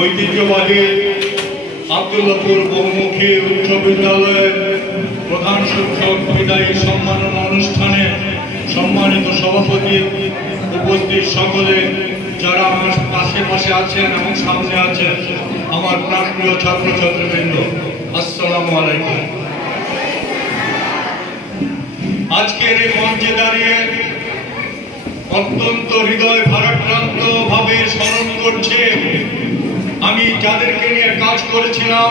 ঐতিহ্যবাহী আব্দুল্লাহপুর বহুমুখী উচ্চ বিদ্যালয়ের প্রধান শিক্ষক বিদায়ী সম্মাননা অনুষ্ঠানে সম্মানিত সভাপতি, উপস্থিত সকলে যারা আমার পাশে আছেন এবং সামনে আছেন, আমার প্রাণপ্রিয় ছাত্রছাত্রীবৃন্দ, আসসালামু আলাইকুম। আজকের এই মঞ্চে দাঁড়িয়ে অত্যন্ত হৃদয় ভারাক্রান্ত ভাবে স্মরণ করছে আমি যাদেরকে নিয়ে কাজ করেছিলাম,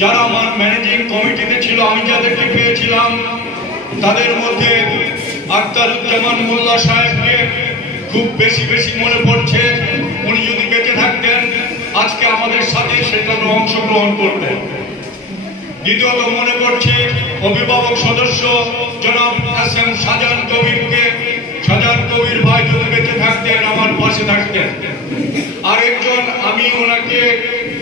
যারা আমার ম্যানেজিং কমিটিতে ছিল, আমি যাদেরকে পেয়েছিলাম তাদের মধ্যে আখতারুজ্জামান মোল্লা সাহেবকে খুব বেশি মনে পড়ছে। উনি যদি বেঁচে থাকতেন আজকে আমাদের সাথে সেটাতে অংশগ্রহণ করতেন। দ্বিতীয়ত মনে পড়ছে অভিভাবক সদস্য জনাব কাসেম শাহজাহান কবিরকে। শাহজাহান কবির ভাই যদি বেঁচে থাকতেন আমার পাশে থাকতেন। আরেকজন আমি ওনাকে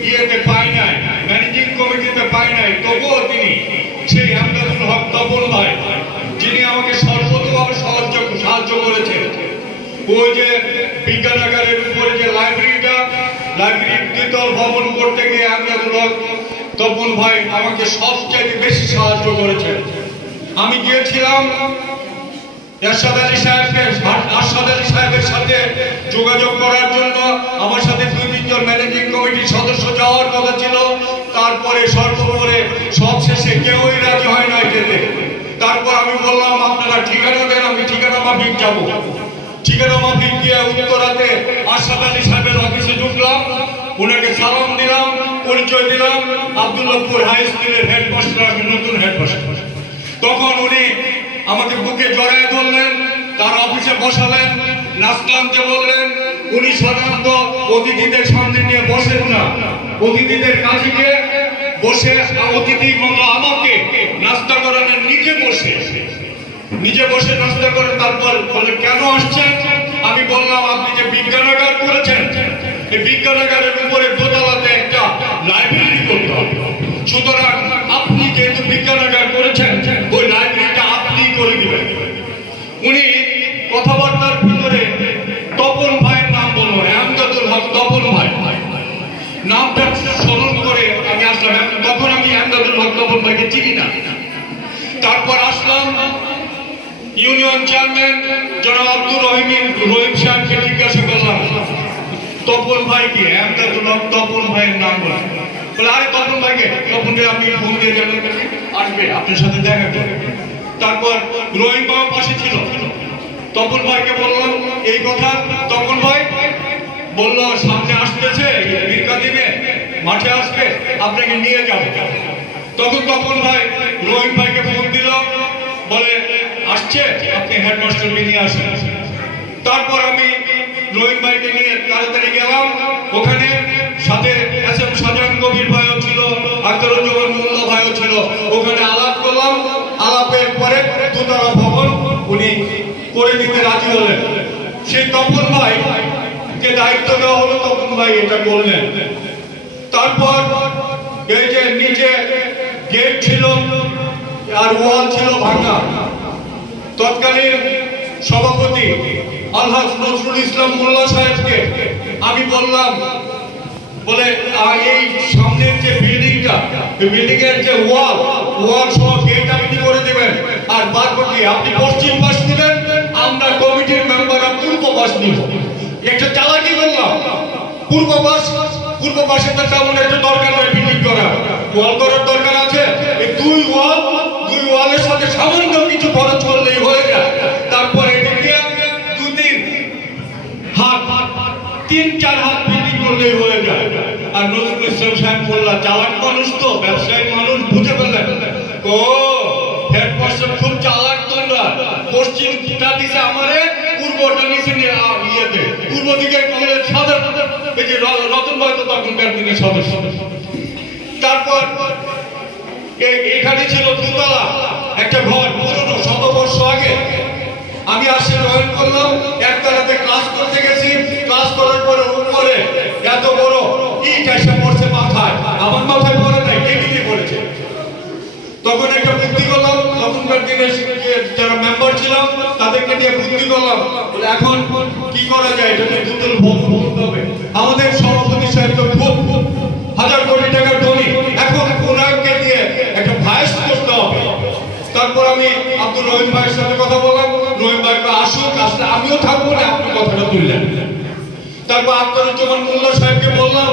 ইয়েতে পাই নাই, ম্যানেজিং কমিটিতে পাই নাই, তবুও তিনি সেই আমদাদুল হক তপন ভাই, যিনি আমাকে সর্বতভাবে সাহায্য করেছেন। ওই যে বিজ্ঞানাগারের উপরে যে লাইব্রেরির দ্বিতল ভবন করতে গিয়ে আমদাদুল হক তপন ভাই আমাকে সবচেয়ে বেশি সাহায্য করেছেন। আমি গিয়েছিলাম আরশাদ আলী সাহেবের সাথে যোগাযোগ করার জন্য। আমার সাথে 2-3 জন ম্যানেজিং কমিটির সদস্য যাওয়ার কথা ছিল, তারপরে সর্বোপরি সব শেষে কেউই রাজি হয় না যেতে। তারপর আমি বললাম আপনারা ঠিকানা দেন, আমি ঠিকানা মাফিক যাবো। ঠিকানা মাফিক গিয়ে উত্তরাতে আরশাদ আলী সাহেবের অফিসে ঢুকলাম, ওনাকে সালাম দিলাম, পরিচয় দিলাম, আব্দুল্লাহপুর হাই স্কুলের হেডমাস্টার, আমি নতুন হেডমাস্টার। তখন উনি আমাকে বুকে জড়ায় ধরলেন, তার অফিসে বসালেন, নাস্তা আনতে বললেন। উনি সাধারণত অতিথিদের সামনে নিয়ে বসেন না, অতিথিদের কাছে গিয়ে বসে অতিথির মতো আমাকে নাস্তা করানোর নিজে বসে নাস্তা করেন। তারপর বলে কেন আসছেন? আমি বললাম আপনি যে বিজ্ঞানাগার করেছেন, এই বিজ্ঞানাগারের উপরে দোতলাতে একটা লাইব্রেরি করতে হবে, সুতরাং আপনি যেহেতু বিজ্ঞানাগার করেছেন ওই লাইব্রেরিটা আপনি করে দিবেন। উনি কথাবার্তার ভিতরে তপন ভাইয়ের নাম বলল, আমদাদুল হক তপন ভাই নামটা স্মরণ করে আমি আসলাম। তখন আমি আমদাদুল হক তপন ভাইকে চিনি না। তারপর আসলাম ইউনিয়ন চেয়ারম্যান জনাব আব্দুর রহিম সাহেবকে জিজ্ঞাসা করলাম তপন ভাই কি? আমদাদুল হক তপন ভাইয়ের নাম বলে আরে তপন ভাইকে, তপনকে আপনি ফোন দিয়ে জানেন আসবে আপনার সাথে দেখা করবে। তারপর রহিম বাবু পাশে ছিল, তপন ভাইকে বললাম এই কথা। তপন ভাই বলল সামনে আসতেছে বিরকা দিবে, মাঠে আসবে, আপনাকে নিয়ে যাবো। তখন তপন ভাই রহিম ভাইকে ফোন দিল, বলে আসছে, আপনি হেডমাস্টারকে নিয়ে আসেন। তারপর আমি রহিম ভাইকে নিয়ে তাড়াতাড়ি গেলাম। ওখানে সাথে কাসেম শাহজাহান কবির ভাইও ছিল, আখতারুজ্জামান মোল্লা ভাইও ছিল। ওখানে আলাপ করলাম, আলাপের পরে দোতলা ভবন উনি করে দিতে রাজি হলেন। সেই তপন ভাই কে দায়িত্ব দেওয়া হলো, তপন ভাই এটা করলেন। তারপর এই যে নিচে গেট ছিল আর ওয়াল ছিল ভাঙা, তৎকালীন সভাপতি আলহাজ নজরুল ইসলাম মোল্লা সাহেবকে আমি বললাম, বলে এই সামনের যে বিল্ডিংটা, বিল্ডিং এর যে ওয়াল সহ গেট আপনি করে দেবেন, আর বাকি আপনি পশ্চিম পাশ দিবেন, আমরা কমিটির মেম্বাররা পূর্ব পাশ নিব। একটা চালাকি করলাম, পূর্ব পাশে তো তেমন একটা দরকার নয় বিল্ডিং করা, ওয়াল করার দরকার আছে। এই দুই ওয়ালের সাথে সামান্য কিছু খরচ করলেই হয়ে যায়। তারপরে এদিকে 3-4 হাত বিল্ডিং করলেই হয়ে যায়। আর নজরুল ইসলাম সাহেব মোল্লা চালাক মানুষ, তো ব্যবসায়ী মানুষ, বুঝে ফেলেন ও হেডমাস্টার খুব চালাক। তোমরা পশ্চিমটা দিছে আমারে, পূর্বটা নিচে ইয়েতে পূর্ব দিকে সাধারণ এই যে রতন ভাই তো তখনকার দিনের সদস্য। তারপর এখানে ছিল দোতলা একটা ঘর, পুরনো 100 বছর আগে। আমি আসে জয়েন করলাম, একতলাতে ক্লাস করতে গেছি। ক্লাস করার পরে উপরে এত বড় ইট এসে পড়ছে মাথায়, আমার মাথায় পড়ে নাই, টেবিলে পড়েছে। তখন একটা বুদ্ধি করলাম, তখনকার দিনে যারা মেম্বার ছিলাম তাদেরকে নিয়ে বুদ্ধি করলাম, এখন কি করা যায়, এটা দুতল ভবন করতে হবে। আমাদের সভাপতি সাহেব তো নঈম ভাইয়ের সাথে কথা বললাম, নঈম ভাই আসুক, আসলে আমিও থাকবো না, আপনি কথাটা তুললেন। তারপর আখতারুজ্জামান মোল্লা সাহেবকে বললাম,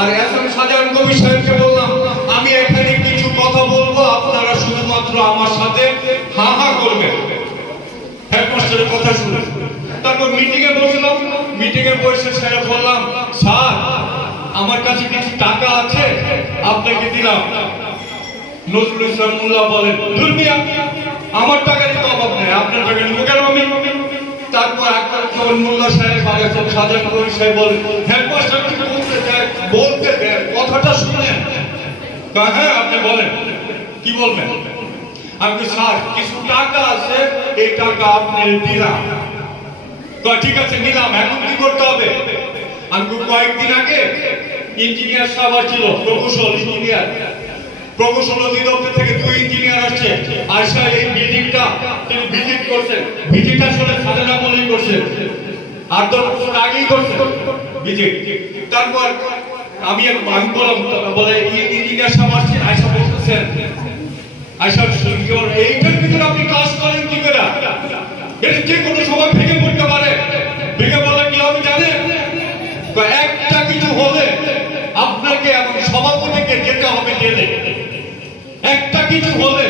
আর এহসান শাহজাহান কবির সাহেবকে বললাম, আমি এখানে কিছু কথা বলবো, আপনারা শুধুমাত্র আমার সাথে হা হা করবেন, হেডমাস্টারের কথা শুনে। তারপর মিটিং এ বসলাম, মিটিং এ বসে স্যার বললাম, স্যার আমার কাছে কিছু টাকা আছে, আপনাকে দিলাম। নজরুল ইসলাম মোল্লা বলেন, দুর্মিয়া আমার টাকা দিতে অভাব নেই, আপনার টাকা নিবো কেন আমি? তারপর আখতারুজ্জামান মোল্লা সাহেব আর এহসান শাহজাহান কবির সাহেব বলেন, হেডমাস্টার কি বলতে চায় বলতে দেন, কথাটা শুনেন। হ্যাঁ আপনি বলেন, কি বলবেন? আমি স্যার কিছু টাকা আছে, এই টাকা আপনি দিলাম। ঠিক আছে নিলাম, এখন কি করতে হবে? আমি কয়েকদিন আগে ইঞ্জিনিয়ার সাহেব ছিল, প্রকৌশল ইঞ্জিনিয়ার, প্রকৌশল অধিদপ্তর থেকে 2 ইঞ্জিনিয়ার আসছে, আসা এই বিল্ডিংটা তিনি ভিজিট করছেন। ভিজিট আসলে খালেদা আমলেই করছেন, 8-10 বছর আগেই করছেন ভিজিট। তারপর আমি বললাম, বলে ইঞ্জিনিয়ার সাহেব আসছেন, আয়সা বলতেছেন, আয়সা এইটার ভিতরে আপনি ক্লাস করেন কি করে? এটা যে কোনো সময় ভেঙে পড়তে পারে। ভেঙে পড়লে কি হবে জানেন? একটা কিছু হলে আপনাকে এবং সভাপতিকে যেতে হবে জেলে। একটা কিছু হলে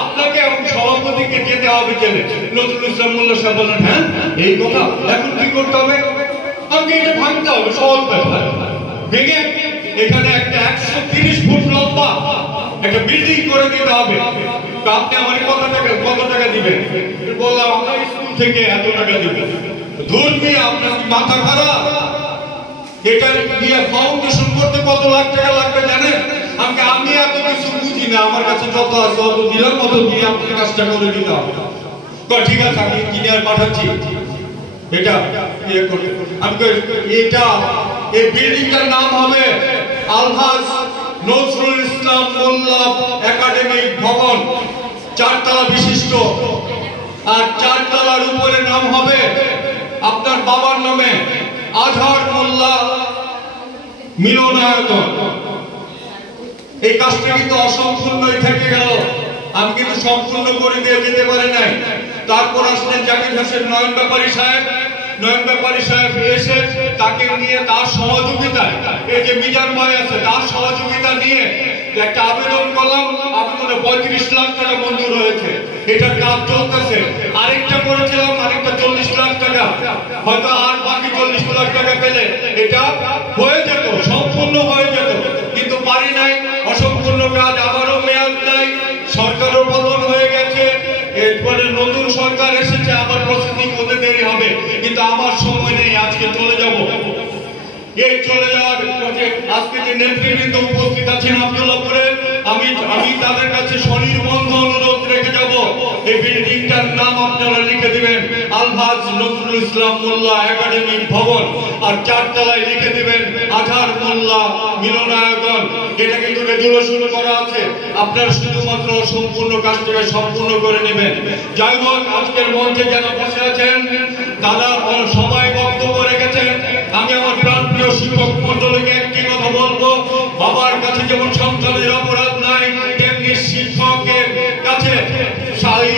আপনাকে এবং সভাপতিকে যেতে হবে জেলে। নজরুল ইসলাম মোল্লা সাহেব বলেন, হ্যাঁ এই কথা, এখন কি করতে হবে? আমাকে এটা ভাঙতে হবে, সহজ ব্যাপার। ভেঙে এখানে একটা 130 ফুট লম্বা একটা বিল্ডিং করে দিতে হবে। তো আপনি আমার কত টাকা দিবেন? বললাম, আমরা স্কুল থেকে এত টাকা দিব। ধর্মী আপনার মাথা খারাপ? এটা দিয়ে ফাউন্ডেশন করতে কত লাখ টাকা লাগবে জানেন? আমি এত কিছু বুঝি না, আমার কাছে যত আছে অত দিলাম, অত দিয়ে আপনার কাজটা করে দিতে হবে। ঠিক আছে আমি ইঞ্জিনিয়ার পাঠাচ্ছি, এটা ইয়ে করে। আমি এটা এই বিল্ডিংটার নাম হবে আলহাজ নজরুল ইসলাম মোল্লা একাডেমিক ভবন, 4 তলা বিশিষ্ট। আর 4 তলার উপরে নাম হবে আপনার বাবার নামে, আজহার মোল্লা মিলনায়তন। এই কাজটা কিন্তু অসম্পূর্ণই থেকে গেল, আমি কিন্তু সম্পূর্ণ করে দিয়ে যেতে পারি নাই। তারপর আসলেন জাকির হোসেন নয়ন ব্যাপারী সাহেব। নয়ন ব্যাপারী সাহেব এসে তাকে নিয়ে তার সহযোগিতায়, এই যে মিজান ভাই আছে তার সহযোগিতা নিয়ে একটা আবেদন করলাম। আবেদনে 35 লাখ টাকা মঞ্জুর হয়েছে, এটার কাজ চলতেছে। আরেকটা করেছিলাম, আরেকটা 40 লাখ টাকা, হয়তো আর বাকি 40 লাখ টাকা পেলে এটা হয়ে যেত, সম্পূর্ণ হয়ে যেত, কিন্তু পারি নাই। অসম্পূর্ণ কাজ, আবারও মেয়াদ নাই, সরকারও পতন হয়ে গেছে, এরপরে নতুন সরকার এসেছে, আবার প্রসেসিং হতে দেরি হবে। কিন্তু আমার সময় নেই, আজকে চলে যাব। এই চলে যাওয়ার পথে আজকে যে নেতৃবৃন্দ উপস্থিত আছেন আব্দুল্লাহপুরে, আমি তাদের কাছে স্বনির্বন্ধ অনুরোধ রেখে যাব, এই বিল্ডিংটার নাম আপনারা লিখে দিবেন আলহাজ নজরুল ইসলাম মোল্লা একাডেমিক ভবন, আর 4 তলায় লিখে দিবেন আজহার মোল্লা মিলনায়তন। এটা কিন্তু রেজুলেশন করা আছে, আপনারা শুধুমাত্র সম্পূর্ণ কাজটাকে সম্পূর্ণ করে নেবেন। যাই হোক, আজকের মঞ্চে যারা বসে আছেন তারা সবাই বক্তব্য রেখেছেন। আমি আমার প্রাণপ্রিয় শিক্ষক মন্ডলীকে একটি কথা বলবো, বাবার কাছে যেমন সন্তানের অপরাধ নাই, তেমনি শিক্ষকের কাছে,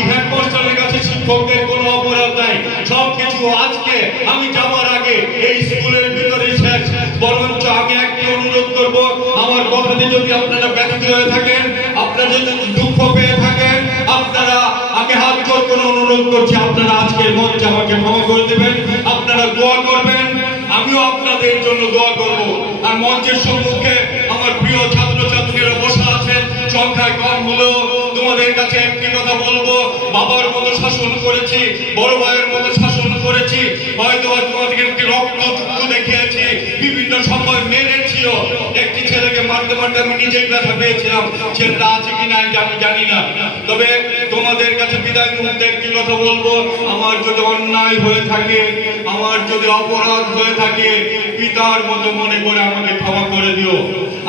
হেডমাস্টারের কাছে শিক্ষকদের কোনো অপরাধ নাই। সবকিছু আজকে আমি যাওয়ার আগে এই স্কুলের ভিতরে শেষ। বরঞ্চ আমি একটি অনুরোধ করব, আমার কথাতে যদি আপনারা ব্যথিত হয়ে থাকেন, আপনারা যদি দুঃখ পেয়ে থাকেন, আপনারা, আমি হাত জোর করে অনুরোধ করছি, আপনারা আজকের মঞ্চে আমাকে ক্ষমা করে দেবেন, আপনারা দোয়া করবেন, আমিও আপনাদের জন্য দোয়া করব। আর মঞ্চের সম্মুখে আমার প্রিয় ছাত্রছাত্রীরা বসে আছেন, সংখ্যায় কম হলেও তোমাদের কাছে একটি কথা বলবো, বাবার মতো শাসন করেছি, বড় ভাইয়ের মতো শাসন করেছি, হয়তো তোমাদেরকে একটি রক্তচক্ষু দেখিয়েছি, বিভিন্ন সময় মেরেছিও। একটি ছেলেকে মারতে মারতে আমি নিজেই ব্যথা পেয়েছিলাম, ছেলেটা আছে কিনা আমি জানি না। তবে তোমাদের কাছে বিদায় মুহূর্তে একটি কথা বলবো, আমার যদি অন্যায় হয়ে থাকে, আমার যদি অপরাধ হয়ে থাকে, পিতার মতো মনে করে আমাকে ক্ষমা করে দিও।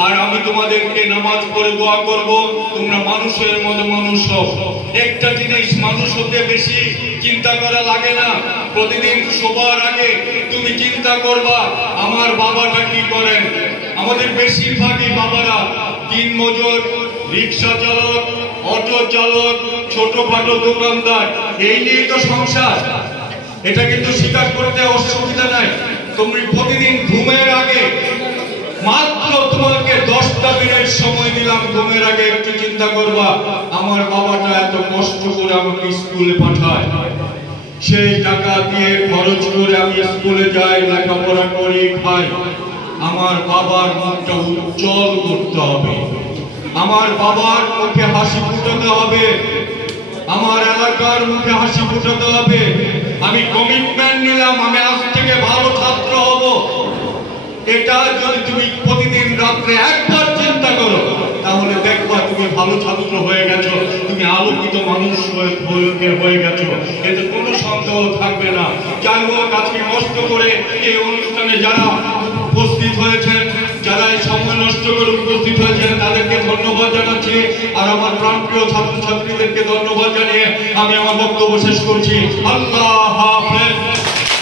আর আমি তোমাদেরকে নামাজ পড়ে দোয়া করব, তোমরা মানুষের মতো মানুষ হও। একটা জিনিস মানুষ হতে বেশি চিন্তা করা লাগে না, প্রতিদিন শোবার আগে তুমি চিন্তা করবা আমার বাবাটা কি করেন। আমাদের বেশিরভাগই বাবারা দিনমজুর, রিক্সা চালক, অটো চালক, ছোটখাটো দোকানদার, এই নিয়ে তো সংসার। এটা কিন্তু স্বীকার করতে অসুবিধা নাই। তুমি প্রতিদিন ঘুমের আগে মাত্র তোমাকে 10টা মিনিট সময় দিলাম, ঘুমের আগে একটু চিন্তা করবা আমার বাবাটা এত কষ্ট করে আমাকে স্কুলে পাঠায়, সেই টাকা দিয়ে খরচ করে আমি স্কুলে যাই, লেখাপড়া করি, খাই। আমার বাবার মুখটা উজ্জ্বল করতে হবে, আমার বাবার মুখে হাসি ফুটাতে হবে, আমার এলাকার মুখে হাসি ফুটাতে হবে। আমি কমিটমেন্ট নিলাম, আমি আজ থেকে ভালো ছাত্র হব। এটা যদি তুমি প্রতিদিন রাত্রে একবার চিন্তা করো, তাহলে দেখবা তুমি ভালো ছাত্র হয়ে গেছো, তুমি আলোকিত মানুষ হয়ে গেছো, এতে কোনো সন্দেহ থাকবে না। যাই হোক, আজকে কষ্ট করে এই অনুষ্ঠানে যারা উপস্থিত হয়েছেন, যারা এই সময় নষ্ট করে উপস্থিত হয়েছেন, তাদেরকে ধন্যবাদ জানাচ্ছি। আর আমার প্রাণপ্রিয় ছাত্রছাত্রীদেরকে ধন্যবাদ জানিয়ে আমি আমার বক্তব্য শেষ করছি। আল্লাহ হাফেজ।